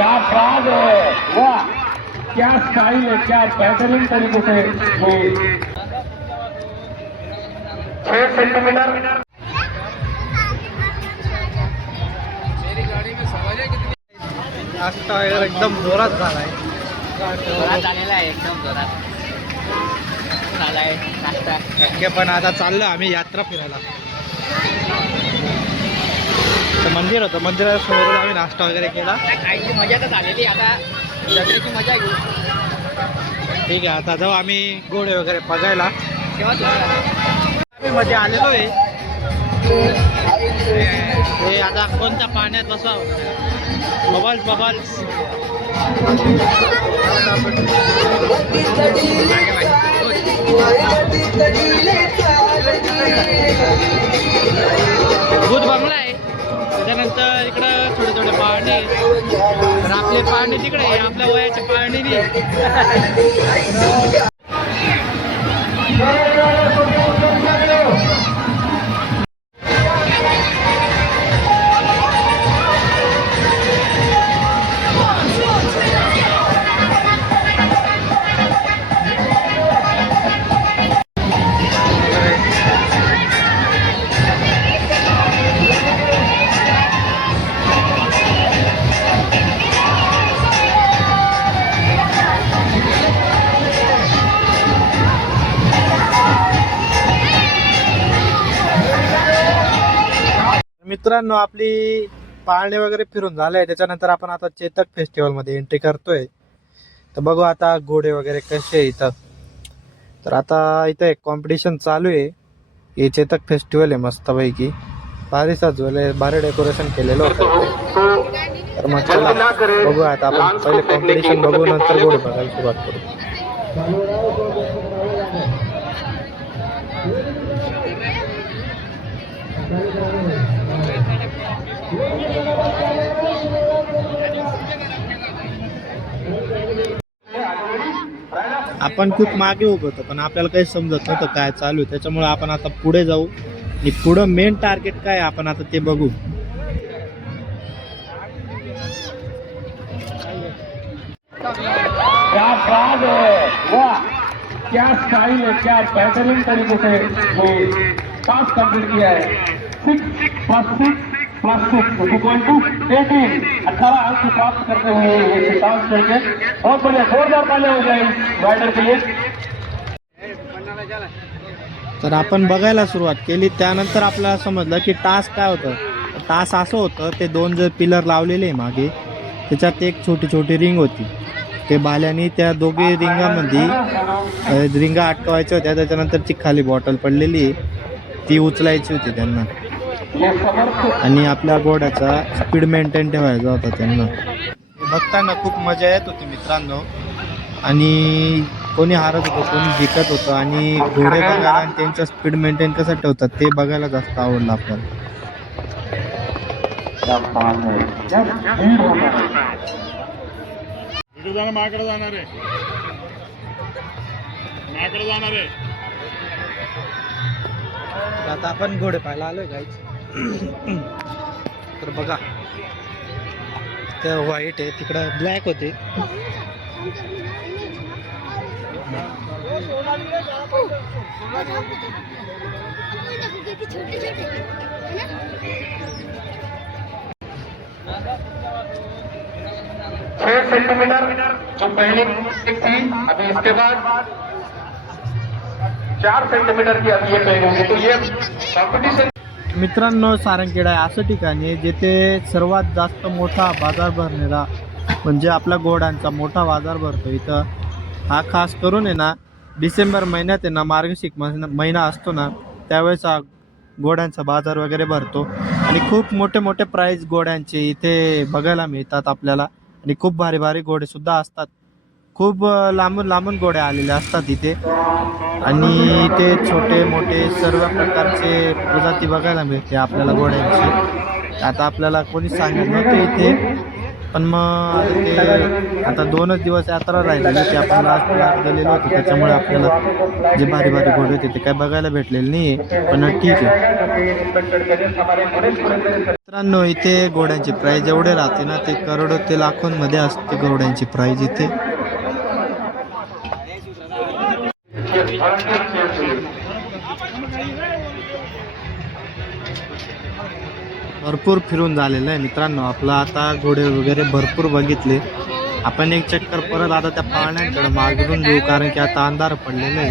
क्या बात है, वाह क्या स्टाइल है, क्या बेहतरीन तरीके से ये 6 सेंटीमीटर। नाश्ता वगैरे एकदम जोरात झालाय. जोरात झालेला आहे, एकदम जोरात झालाय नाश्ता. शक्य पण आता चाललो आम्ही यात्रा फिरायला. तर मंदिर होतं, मंदिरासमोर आम्ही नाश्ता वगैरे केला. खायची मजा तर झालेली, आता जत्रेची मजा घेऊ. ठीक आहे, आता जाऊ आम्ही घोडे वगैरे बघायला. तेव्हा आम्ही मध्ये आलेलो आहे. हे आता कोणत्या पाण्यात बसाव, बबल्स बबल्स. भूत बंगला आहे. त्याच्यानंतर इकडं छोटे छोटे पाळणे. तर आपले पाळणे तिकडे आहे, आपल्या वयाचे पाळणे नाही. मित्रांनो, आपली पाळणे वगैरे फिरून झालंय. त्याच्यानंतर आपण आता चेतक फेस्टिवल मध्ये एंट्री करतोय. तर बघू आता घोडे वगैरे कसे आहे इथं. तर आता इथं एक कॉम्पिटिशन चालू आहे. हे चेतक फेस्टिवल आहे, मस्तपैकी भारी सजवलंय, भारी डेकोरेशन केलेलं होतं. तर मग चला बघू आता आपण पहिले कॉम्पिटिशन बघू, नंतर घोडे बघायला सुरुवात करू. आपण खूप मागे उभं होतो, पण आपल्याला काही समजत नव्हतं काय चालू आहे. त्याच्यामुळे आपण आता पुढे जाऊ आणि पुढं मेन टार्गेट काय आपण आता ते बघू. क्या बात है, वाह क्या स्टाइल है, क्या बेहतरीन तरीके से ये टास्क कंप्लीट किया है. 6 + 6 + 6 = 18. 18 अंक प्राप्त करते हुए ये टास्क करके बहुत बढ़िया, जोरदार तालियां हो जाए राइडर के लिए. तर आपण बघायला सुरुवात केली. त्यानंतर आपल्याला समजलं की टास्क काय होतं. टास्क असं होतं, ते 2 जर पिलर लावलेले आहे मागे, त्याच्यात एक छोटी छोटी रिंग होती. ते भाल्याने त्या दोघे रिंगामध्ये रिंगा अटकवायच्या होत्या. त्याच्यानंतरची खाली बॉटल पडलेली ती उचलायची होती त्यांना, आणि आपल्या घोड्याचा स्पीड मेंटेन ठेवायचा होता त्यांना. बघताना खूप मजा येत होती मित्रांनो. आणि कोणी हारत होतं, कोणी जिंकत होतं, आणि घोडे बघायला आणि त्यांचं स्पीड मेंटेन कसं ठेवतात ते बघायला जास्त आवडलं आपल्याला. माझ्याकडे जाणार आहे, माझ्याकडे जाणार आहे. आता आपण घोडे पाहायला आलोय गाईच. तर बघा, ते व्हाईट आहे, तिकडं ब्लॅक होते. सेंटीमीटर जो पहली थी, अभी इसके बाद 4 सेंटीमीटर की अभी ये पहनेंगे. तो ये कॉम्पिटिशन. मित्रांनो, सारंगखेडा आहे असं ठिकाण आहे जिथे सर्वात जास्त मोठा बाजार भरणारा, म्हणजे आपला घोड्यांचा मोठा बाजार भरतो इथं. हा खास करून आहे ना, डिसेंबर महिन्यात आहे ना, मार्गशीर्ष महिना असतो ना, त्यावेळेस हा घोड्यांचा बाजार वगैरे भरतो. आणि खूप मोठे मोठे प्राईज घोड्यांचे इथे बघायला मिळतात आपल्याला. आणि खूप भारी भारी घोडे सुद्धा असतात. खूप लांबून लांबून घोडे आलेले असतात इथे. आणि इथे छोटे मोठे सर्व प्रकारचे प्रजाती बघायला मिळते आपल्याला घोड्यांची. आता आपल्याला कोणी सांगितलं नव्हतं इथे पण मग आता 2च दिवस यात्रा राहिलेली ते आपण लास्ट गेलेलो होतो, त्याच्यामुळे आपल्याला जे भारी भारी घोडे होते ते काय बघायला भेटलेले नाही आहे. पण ठीक आहे मित्रांनो, इथे घोड्यांची प्राईज एवढे राहते ना, ते करोडो ते लाखोंमध्ये असते घोड्यांची प्राईज इथे. भरपूर फिरून झालेलं आहे मित्रांनो आपला. आता घोडे वगैरे भरपूर बघितले आपण. एक चक्कर परत आता त्या पाळण्यांकडे मागून देऊ, कारण की आता अंधार पडलेलं आहे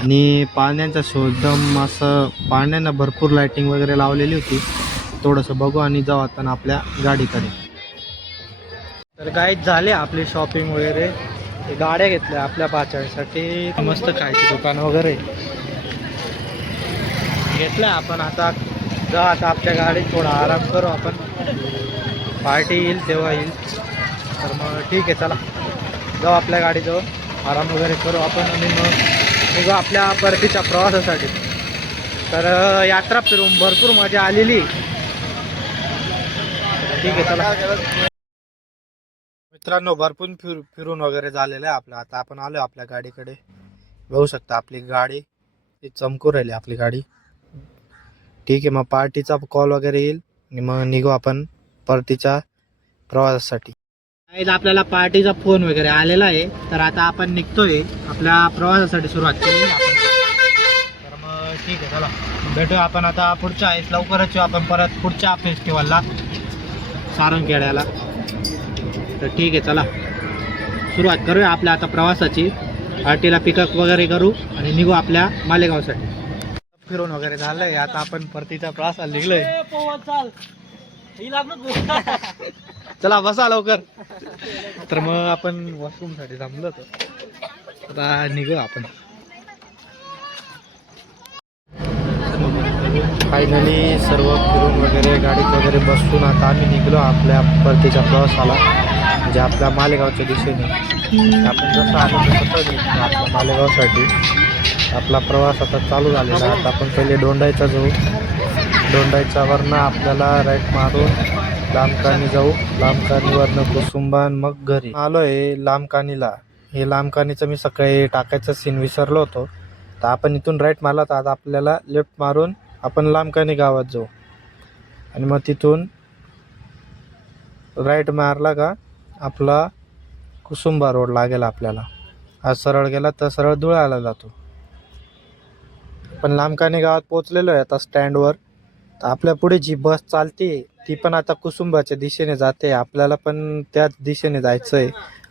आणि पाळण्यांचा शोधम असं पाळण्यांना भरपूर लाईटिंग वगैरे लावलेली होती. थोडंसं बघू आणि जाऊ आता आपल्या गाडीकडे. तर गाईड झाले आपली शॉपिंग वगैरे. गाड्या घेतल्या आपल्या पाचण्यासाठी, मस्त खायची दुकान वगैरे घेतलं आपण. आता आता आपल्या गाडीत थोडा आराम करू आपण. पार्टी येईल तेव्हा येईल. तर मग ठीक आहे, चला जाऊ आपल्या गाडीजवळ, आराम वगैरे करू आपण आणि मग निघू आपल्या परतीच्या प्रवासासाठी. तर यात्रा फिरून भरपूर मजा आलेली. ठीक आहे चला मित्रांनो, भरपूर फिरून वगैरे झालेलं आहे आपलं. आता आपण आलो आपल्या गाडीकडे. बघू शकता आपली गाडी चमकू राहिली आपली गाडी. ठीक आहे, मग पार्टीचा कॉल वगैरे येईल आणि मग निघू आपण परतीच्या प्रवासासाठी. आपल्याला पार्टीचा फोन वगैरे आलेला आहे. तर आता आपण निघतोय आपल्या प्रवासासाठी, सुरुवात केली आपण. तर मग ठीक आहे, चला भेटूया आपण आता पुढच्या वेळेस. लवकरच येऊ आपण परत पुढच्या फेस्टिवलला, सारंगखेड्याला. तर ठीक आहे, चला सुरुवात करूया आपल्या आता प्रवासाची. पार्टीला पिकअप वगैरे करू आणि निघू आपल्या मालेगावसाठी. फिरून वगैरे झालंय, आता आपण परतीच्या प्रवासाला निघलोय. चला बसा लवकर. तर मग आपण वॉशरूम साठी थांबलो होतो, आता निघू आपण. फायनली सर्व फिरून वगैरे गाडीत वगैरे बसून आता आम्ही निघलो आपल्या परतीच्या प्रवासाला, म्हणजे आपल्या मालेगावच्या दिशेने. आपण जसं आलो तसं निघतो आपल्या मालेगावसाठी. आपला प्रवास आता चालू झालेला. आता आपण पहिले दोंडाईचा जाऊ. दोंडाईच्यावरनं आपल्याला राईट मारून लांबकानी जाऊ. लांबकानीवरनं कुसुंबान मग घरी आलो आहे लांबकानीला. हे लांबकानीचं मी सकाळी टाकायचं सीन विसरलो होतो. तर आपण इथून राईट मारला तर आता आपल्याला लेफ्ट मारून आपण लांबकानी गावात जाऊ आणि मग तिथून राईट मारला का आपला कुसुंबा रोड लागेल आपल्याला. आज सरळ गेला तर सरळ धुळ्याला जातो. पण लांबकानी गावात पोचलेलो आहे आता स्टँडवर. तर आपल्या पुढे जी बस चालते ती पण आता कुसुंबाच्या दिशेने जाते. आपल्याला पण त्याच दिशेने जायचं आहे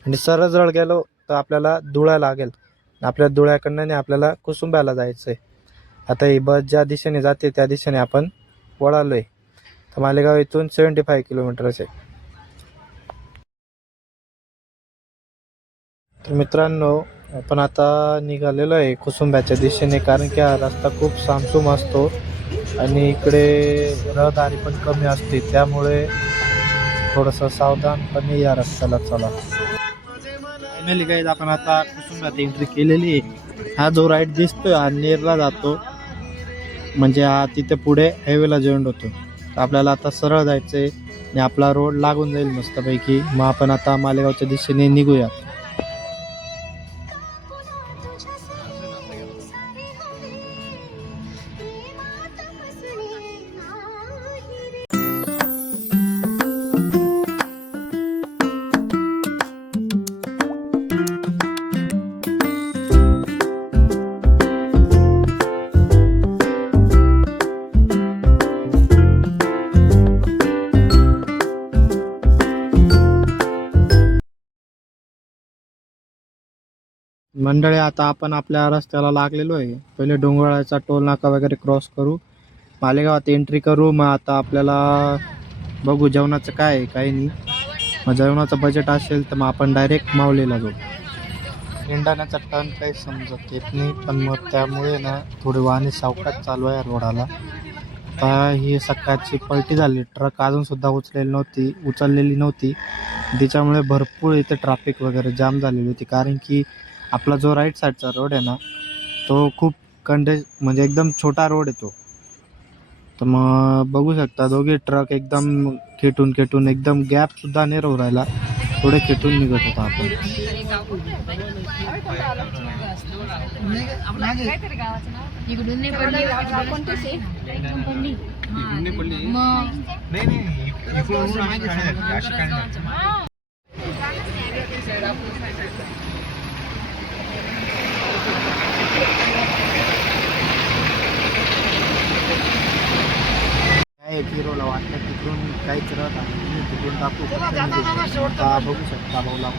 आणि सरळ जवळ गेलो तर आपल्याला धुळा लागेल. आपल्या धुळ्याकडनं आपल्याला कुसुंब्याला जायचं आहे. आता ही बस ज्या दिशेने जाते त्या दिशेने आपण वळालो आहे. तर मालेगाव इथून 75 किलोमीटरच आहे. तर मित्रांनो, आपण आता निघालेलो आहे कुसुंब्याच्या दिशेने, कारण की हा रस्ता खूप सामसूम असतो आणि इकडे रहदारी पण कमी असते. त्यामुळे थोडंसं सावधानपणे या रस्त्याला चला. फायनली गाईज आपण आता कुसुंब्यात एंट्री केलेली आहे. हा जो राईट दिसतोय हा नेरला जातो, म्हणजे हा तिथे पुढे हायवेला जॉईंट होतो. तर आपल्याला आता सरळ जायचं आहे आणि आपला रोड लागून जाईल मस्तपैकी. मग आपण आता मालेगावच्या दिशेने निघूया. मंडळी, आता आपण आपल्या रस्त्याला लागलेलो आहे. पहिले डोंगराळ्याचा टोल नाका वगैरे क्रॉस करू, मालेगावात एंट्री करू. मग आता आपल्याला बघू जेवणाचं काय आहे काही नाही. मग जेवणाचं बजेट असेल तर मग आपण डायरेक्ट माऊलीला जाऊ. इंडाण्याचा टर्न काही समजत येत नाही, पण मग त्यामुळे ना थोडी वाहने सावकाश चालू आहे रोडाला. आता ही सकाळची पलटी झाली, ट्रक अजूनसुद्धा उचललेली नव्हती. त्याच्यामुळे भरपूर इथे ट्रॅफिक वगैरे जाम झालेली होती. कारण की आपला जो राईट साईडचा रोड आहे ना तो खूप म्हणजे एकदम छोटा रोड आहे तो. तर मग बघू शकता दोघे ट्रक एकदम खेटून एकदम गॅप सुद्धा नाही राहू राहिला, थोडे खेटून निघत होता आपण. एक हिरोला वाटलं तिकडून काहीच राहत आहे, तिकडून टाकू आता बघू शकता भाऊला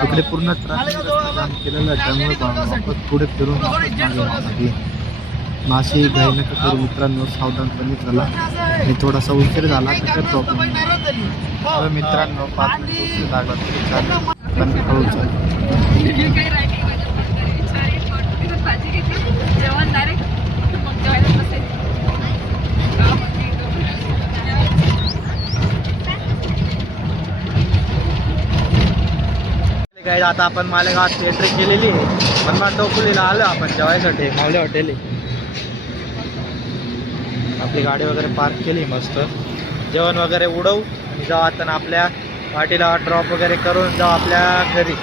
तिकडे पूर्ण ट्रक काम केलेलं आहे, त्यामुळे वापस पुढे फिरून माशी घाई नका करू मित्रांनो, सावधानपणे चला. आणि थोडासा उशीर झाला तर काही प्रॉब्लेम नाही. मित्रांनो 5 मिनिट उशीर लागला तरी चालेल, पण हळू काय. आता आपण मालेगावात एंट्री केलेली आहे, मनमाड टोकुलीला आलो आपण जेवायसाठी. मावले हॉटेल आहे, आपली गाडी वगैरे पार्क केली मस्त, जेवण वगैरे उडवू आणि जाऊ आता आपल्या पार्टीला ड्रॉप वगैरे करून जाऊ आपल्या घरी.